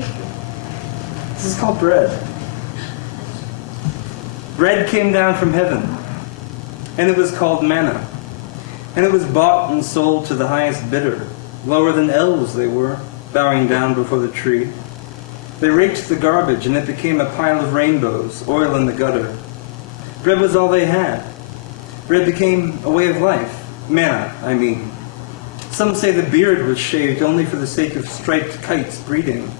This is called bread. Bread came down from heaven, and it was called manna. And it was bought and sold to the highest bidder. Lower than elves they were, bowing down before the tree. They raked the garbage, and it became a pile of rainbows, oil in the gutter. Bread was all they had. Bread became a way of life. Manna, I mean. Some say the beard was shaved only for the sake of striped kites breeding.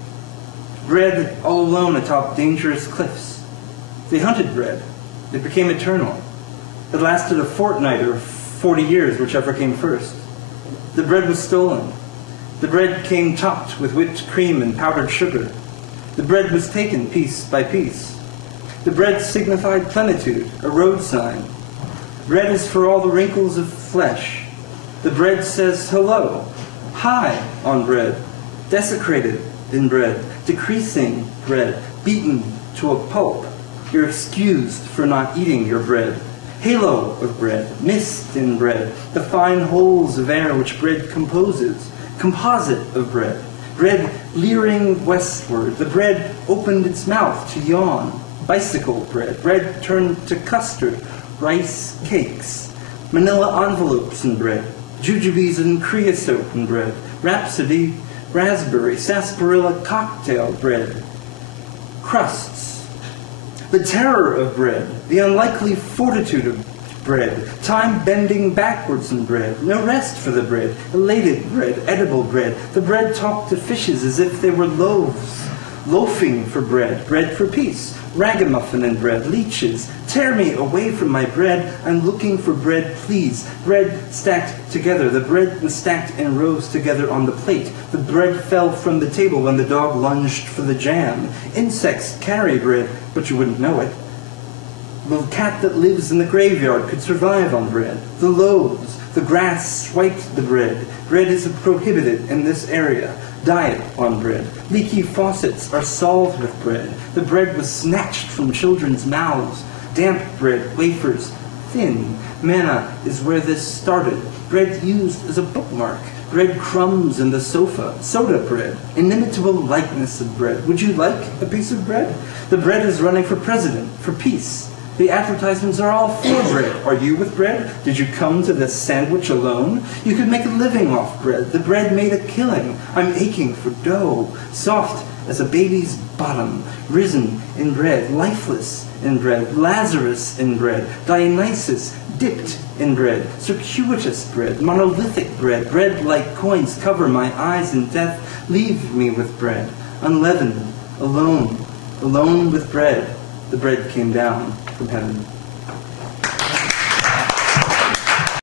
Bread all alone atop dangerous cliffs. They hunted bread. It became eternal. It lasted a fortnight or 40 years, whichever came first. The bread was stolen. The bread came topped with whipped cream and powdered sugar. The bread was taken piece by piece. The bread signified plenitude, a road sign. Bread is for all the wrinkles of flesh. The bread says hello, hi on bread, desecrated in bread, decreasing bread, beaten to a pulp. You're excused for not eating your bread. Halo of bread, mist in bread, the fine holes of air which bread composes, composite of bread, bread leering westward, the bread opened its mouth to yawn, bicycle bread, bread turned to custard, rice cakes, manila envelopes in bread, jujubes and creosote in bread, rhapsody, raspberry, sarsaparilla cocktail bread, crusts, the terror of bread, the unlikely fortitude of bread, time bending backwards in bread, no rest for the bread, elated bread, edible bread. The bread talked to fishes as if they were loaves, loafing for bread, bread for peace, ragamuffin and bread, leeches, tear me away from my bread, I'm looking for bread, please. Bread stacked together, the bread was stacked in rows together on the plate. The bread fell from the table when the dog lunged for the jam. Insects carry bread, but you wouldn't know it. The cat that lives in the graveyard could survive on bread. The loaves, the grass swiped the bread. Bread is prohibited in this area. Diet on bread. Leaky faucets are solved with bread. The bread was snatched from children's mouths. Damp bread, wafers, thin. Manna is where this started. Bread used as a bookmark. Bread crumbs in the sofa. Soda bread. Inimitable likeness of bread. Would you like a piece of bread? The bread is running for president, for peace. The advertisements are all for bread. Are you with bread? Did you come to this sandwich alone? You could make a living off bread. The bread made a killing. I'm aching for dough. Soft as a baby's bottom. Risen in bread. Lifeless in bread. Lazarus in bread. Dionysus dipped in bread. Circuitous bread. Monolithic bread. Bread like coins cover my eyes in death. Leave me with bread. Unleavened. Alone. Alone with bread. The bread came down from heaven.